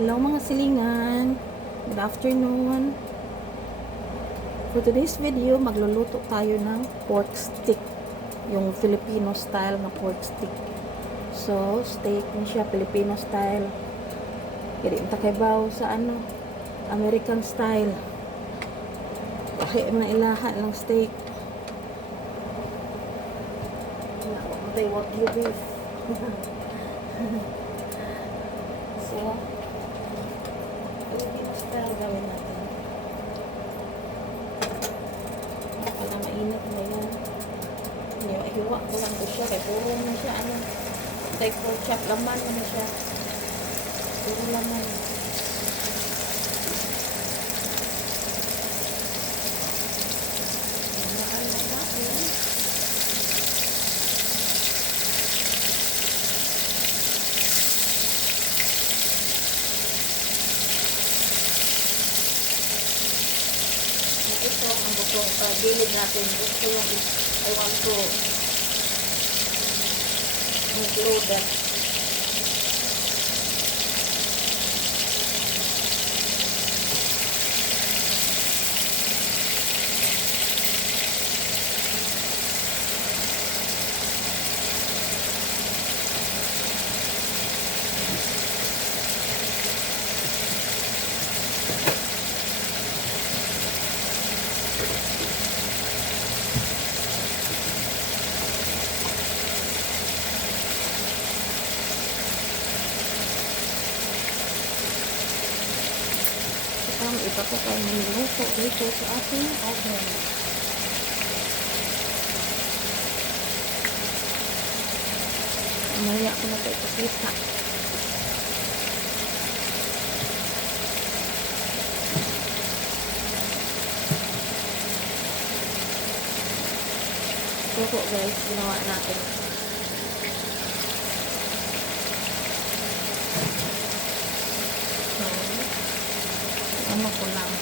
Hello mga silingan. Good afternoon. For today's video, magluluto tayo ng pork stick. Yung Filipino style na pork stick. So, steak na siya, Filipino style. Kaya yung takibaw sa American style. Kaya na ilaha ng steak. Matay wagyu beef. So, Filipino style gawin natin. Pala mainit na yan. Hiwa ko lang ko siya. Kaya puro na siya. Like pork chop. Laman na siya. Puro laman. Laman na natin. Ito ang butong gilid natin. Ito yung I want to include that. Iba pa tayo niluto dito sa ating oven. Mamaya ko na ito ipakita. Ito po guys, ginawa natin. Ano ko lang.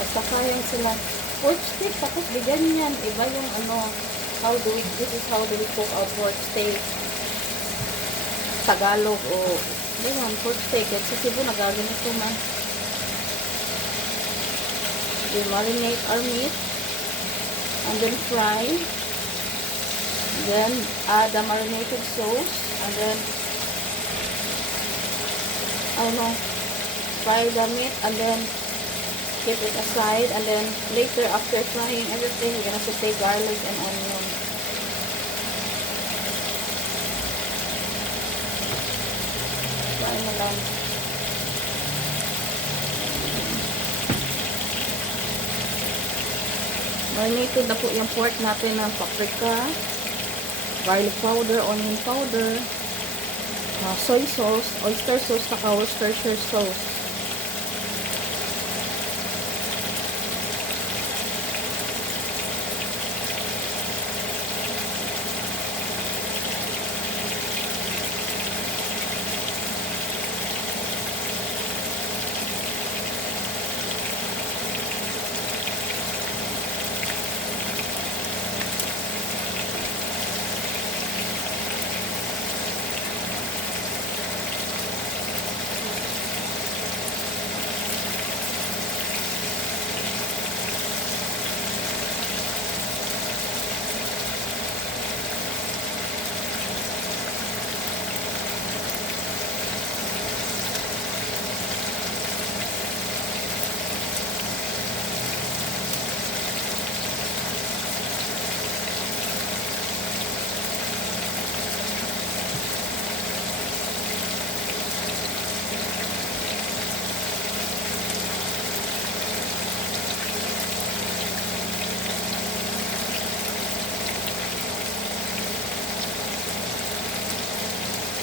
Basta kayang sila pork steak, tapos bigyan yan. Iba yung this is how do we cook our pork steak. Tagalog o, ganyan, pork steak. At sa Cebu, nagaganito man. We marinate our meat. And then fry. And then add the marinated sauce. And then, fry the meat. And then, keep it aside, and then later after frying everything, we're gonna saute garlic and onion. Fry na lang. Marinated na po yung pork natin ng paprika, garlic powder, onion powder, soy sauce, oyster sauce, saka Worcestershire sauce.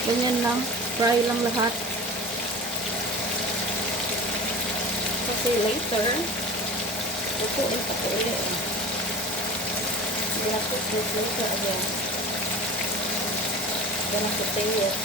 Ganyan lang. Fry lang lahat. Kasi later, Tutuin pa ko ulit. Hindi na ko dito again. Gonna saute it.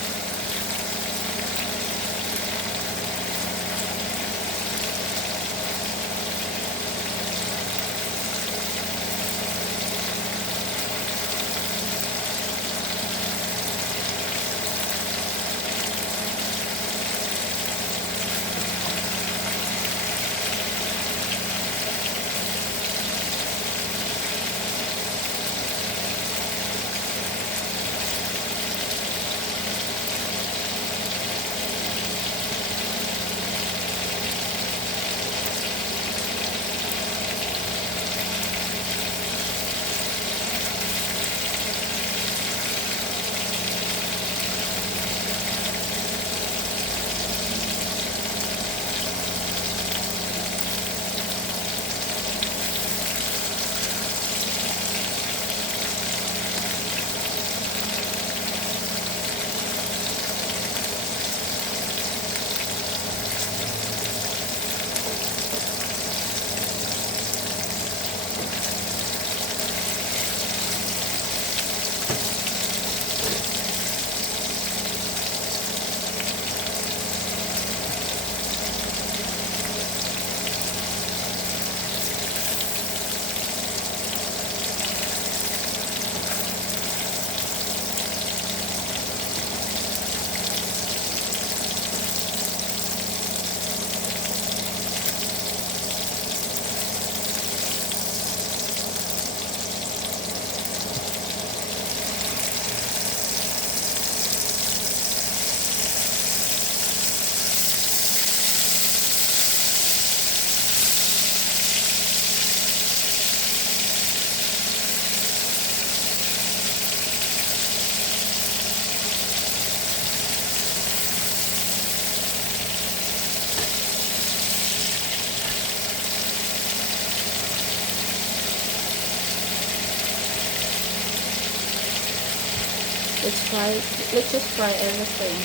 Let's just fry everything.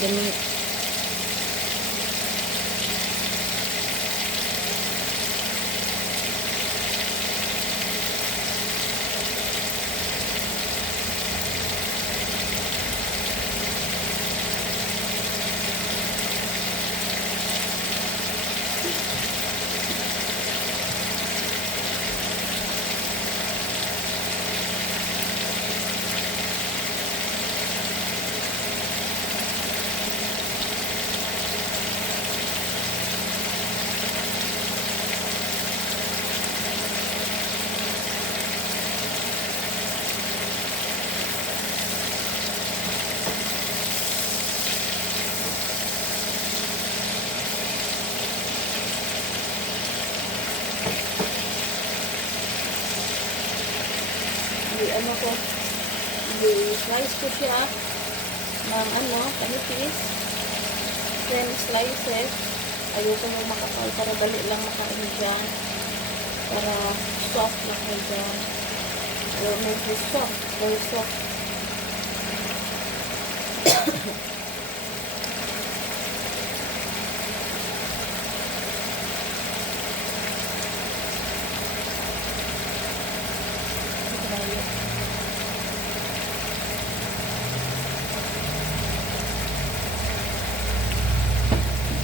The meat. Ano ko, i-slice ko siya ng kanipis, then slices. Ayoko yung makapal para dali lang makain dyan, para soft lang kayo dyan, or medyo soft, very soft.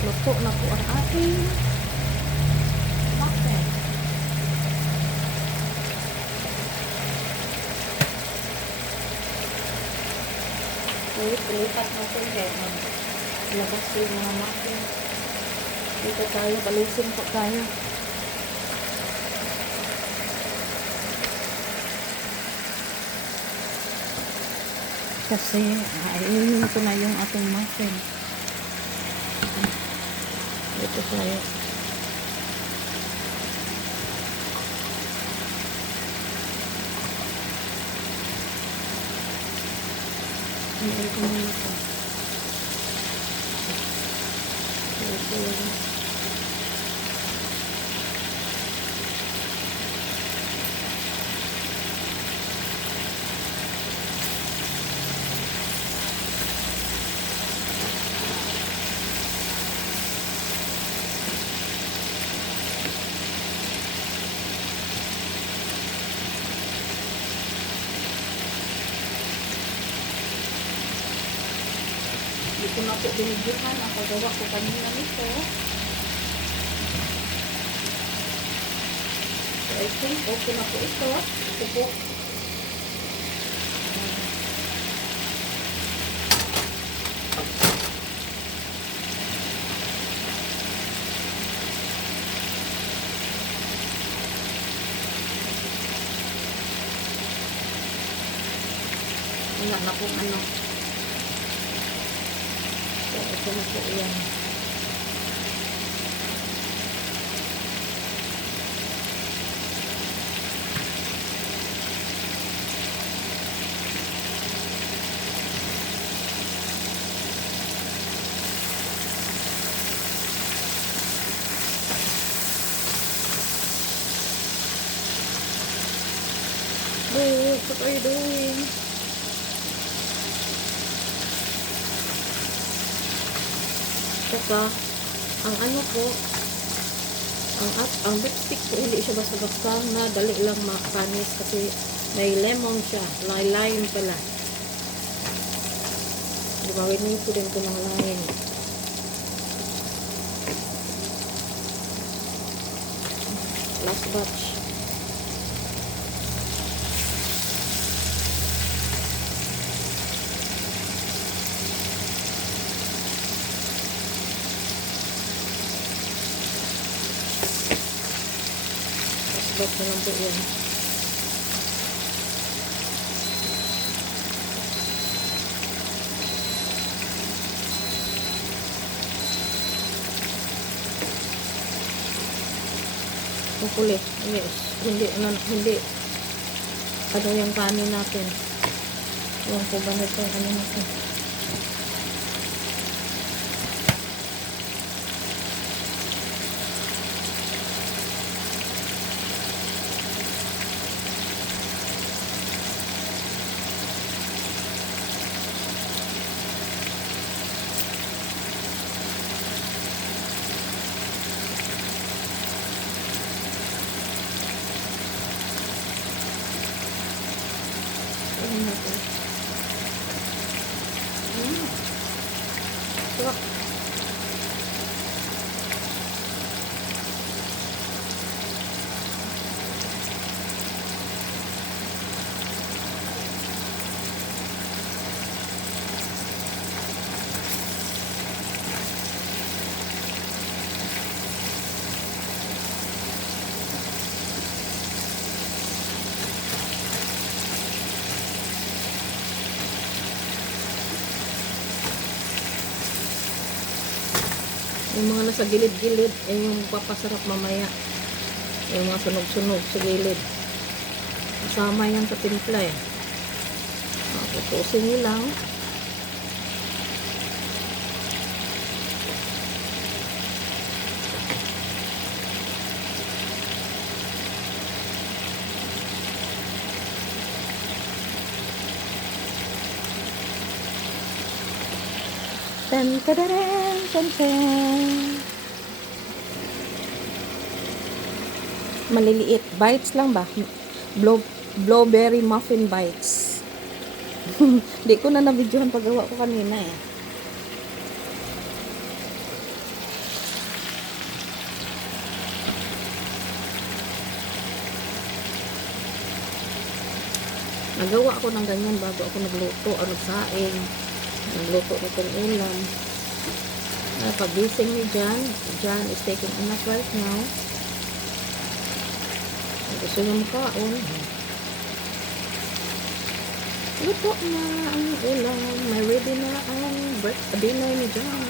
Luto na po ang ating muffin. Ulit-ulipat natin kaya labas yung mga muffin. Dito tayo, balisin po tayo. Kasi ayun ko na yung ating muffin. Ito tayo. Ito na ito. Ito yun. ko na po binigyan ang paggawa ko kanina nito. So, I think okay na po ito. Ito po. Wala na pong ano. So, ito na po yan. Oh, what are you doing? Saka, ang ano po, ang lipstick po, hindi siya basta-basta na dali lang makanis kasi may lemon siya, lime pala. Gawin ko din ko ng lime. Last batch. Ba't na lang po yan. Hopefully, yes. Hindi ano yung kanin natin. Yung po ba nito ano natin. Ano natin? Sarap. Yung mga nasa gilid-gilid, yung papasarap mamaya. Yung mga sunog-sunog sa gilid. Kasama yan sa timpla eh. Pupusin nyo lang. Tan tadaren, tan tan. Maliliit. Bites lang ba? Blueberry muffin bites. Hindi ko na nabidyohan paggawa ko kanina eh. Nagawa ako ng ganyan bago ako nagluto o nagsaing. Nagluto nitong ulam. Pagising ni John is taking a nap right now. Gusto niya makaon. Luto na ang ulam. May ready na ang dinner ni John.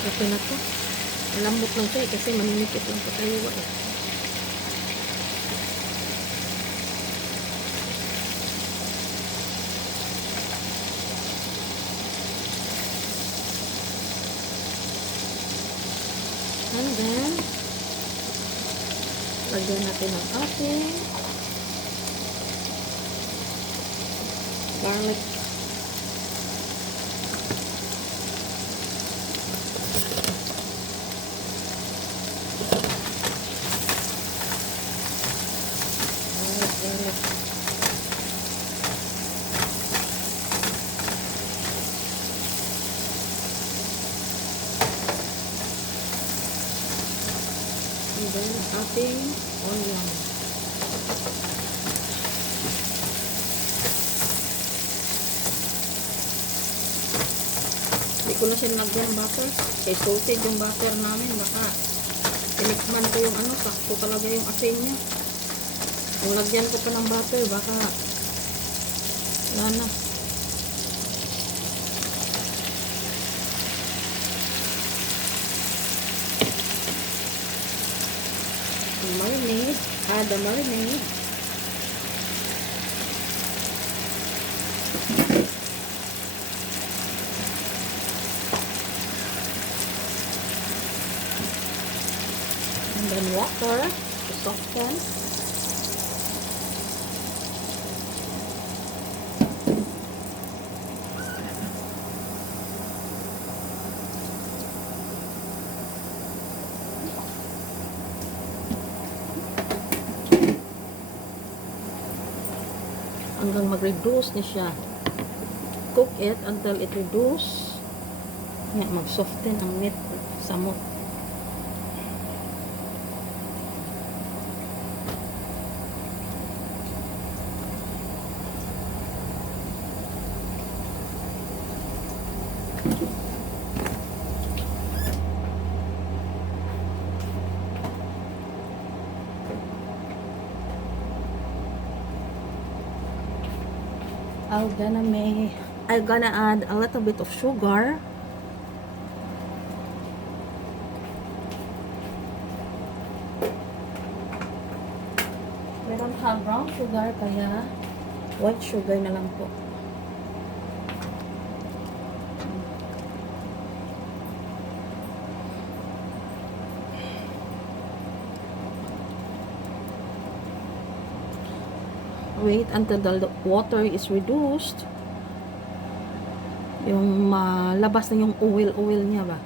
okay na to. Malambot lang siya kasi maninipit lang sa kaliwa eh. And then, lagyan natin ng ating garlic. Garlic. And then, ating onion. Hindi ko na siya nilagyan ng butter. Kaya salted yung butter namin. Baka tinikman ko yung ano, sakto talaga yung asin niya. Kung lagyan ko pa ng butter, baka wala na. Marinade. Add the marinade. And then water to soften. Hanggang mag-reduce na siya. Cook it until it reduce. Mag-soften ang meat samot. I'm gonna add a little bit of sugar. We don't have brown sugar, kaya white sugar na lang po. Wait until the water is reduced. Yung malabas na yung oil niya ba.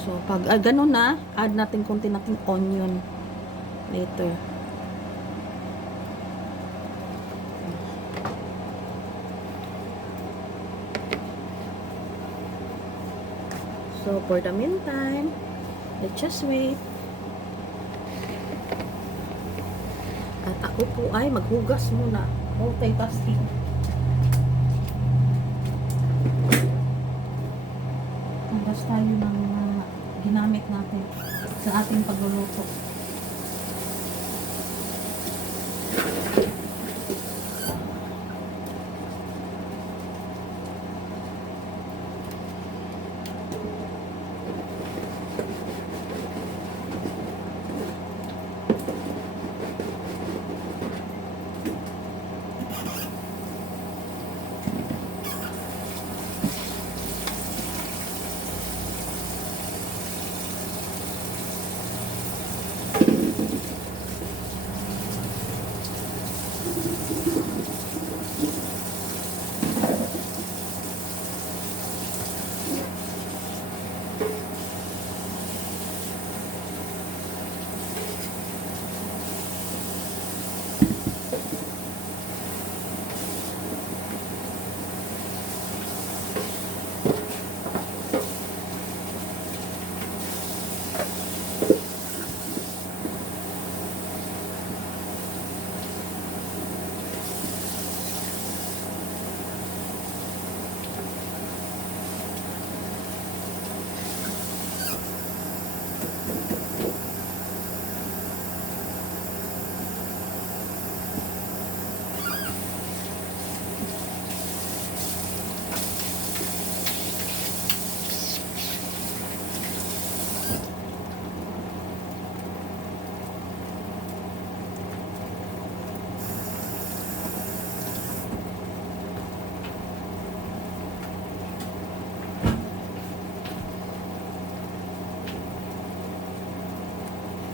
So, pag ganun na, add natin konti nating onion later. So, for the meantime, let's just wait. At ako po ay maghugas muna. Multitasking. Hugas tayo ng ginamit natin sa ating pagluluto.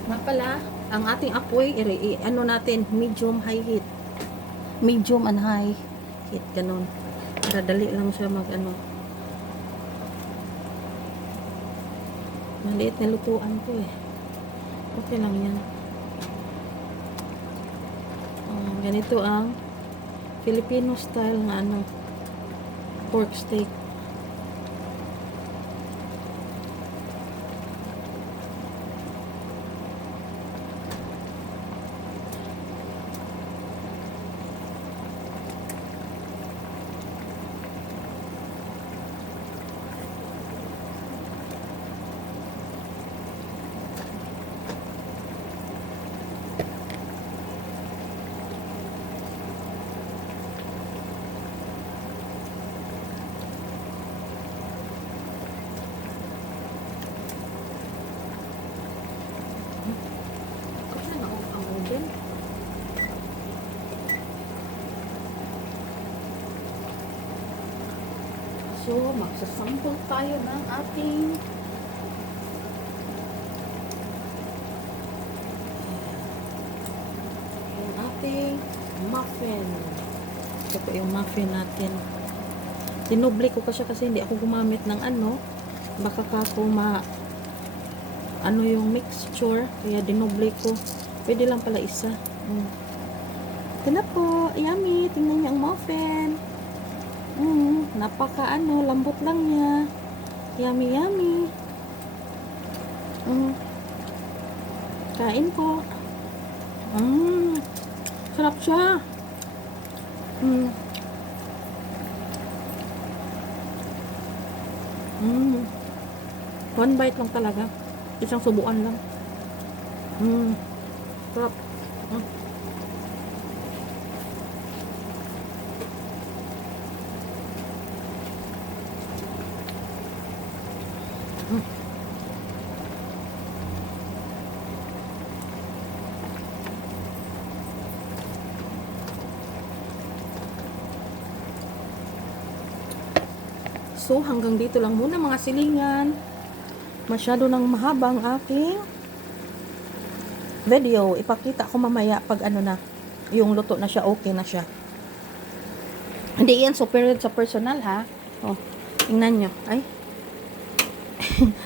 Nga pala, ang ating apoy, ano natin, medium high heat. Medium and high heat, ganun. Para dali lang siya mag ano. Maliit na lutuan to eh. Okay lang yan. Ganito ang Filipino style na ano, pork steak. So, magsasample tayo ng ating muffin. Ito po yung muffin natin. Dinoble ko kasi hindi ako gumamit ng ano. Baka kako ano yung mixture. Kaya dinoble ko. Pwede lang pala isa. Ito na po. Yummy. Tingnan niyo ang muffin. Napaka ano, lambot lang niya. Yummy, yummy. Kain po. Sarap siya. One bite lang talaga. Isang subuan lang. Sarap. So, hanggang dito lang muna mga silingan. Masyado nang mahabang aking video. Ipakita ko mamaya pag ano na, yung luto na siya, okay na siya. Hindi yan superior sa personal ha. Oh, tingnan nyo. Ay.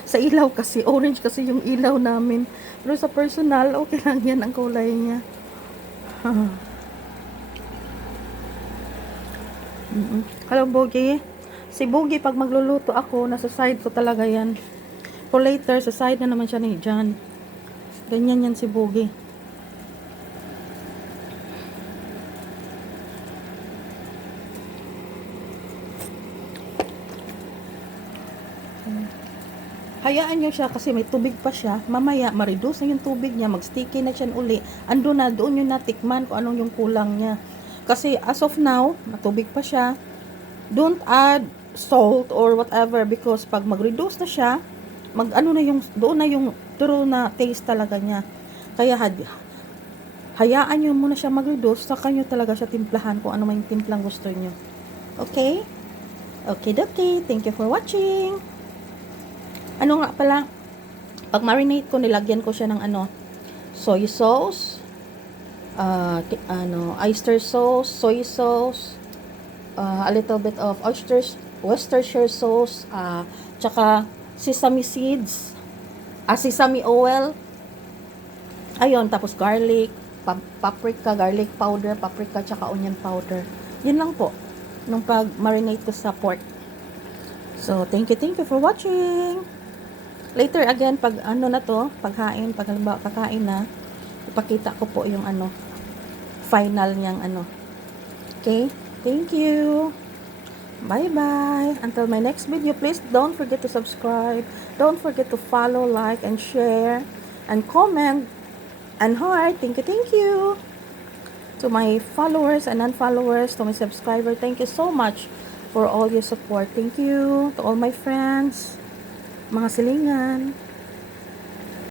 Sa ilaw kasi, orange kasi yung ilaw namin. Pero sa personal, okay lang yan ang kulay niya. Hello, Bogie. Si Bogie, pag magluluto ako, nasa side ko talaga yan. For later, sa side na naman siya ni John. Ganyan yan si Bogie. Hayaan nyo siya kasi may tubig pa siya. Mamaya, ma-reduce na yung tubig niya. Mag-sticky na siya uli. Ando na, doon yung natikman kung anong yung kulang niya. Kasi as of now, matubig pa siya. Don't add salt or whatever because pag mag-reduce na siya, mag-ano na yung, doon na yung true na taste talaga niya. Kaya hayaan nyo muna siya mag-reduce, saka nyo talaga siya timplahan kung ano may timplang gusto nyo. Okay? Okay. Thank you for watching. Ano nga pala, pag marinate ko, nilagyan ko siya ng ano, soy sauce, oyster sauce, soy sauce, a little bit of Worcestershire sauce, tsaka sesame seeds, sesame oil, ayun, tapos garlic, paprika, garlic powder, paprika, tsaka onion powder. Yun lang po, nung pag-marinate ko sa pork. So, thank you for watching. Later again, pag ano na to, pag halimbawa kakain na, ipakita ko po yung ano, final niyang ano. Okay? Thank you. Bye-bye. Until my next video, please don't forget to subscribe. Don't forget to follow, like, and share, and comment, and heart. Thank you. To my followers and non-followers, to my subscribers, thank you so much for all your support. Thank you to all my friends, mga silingan.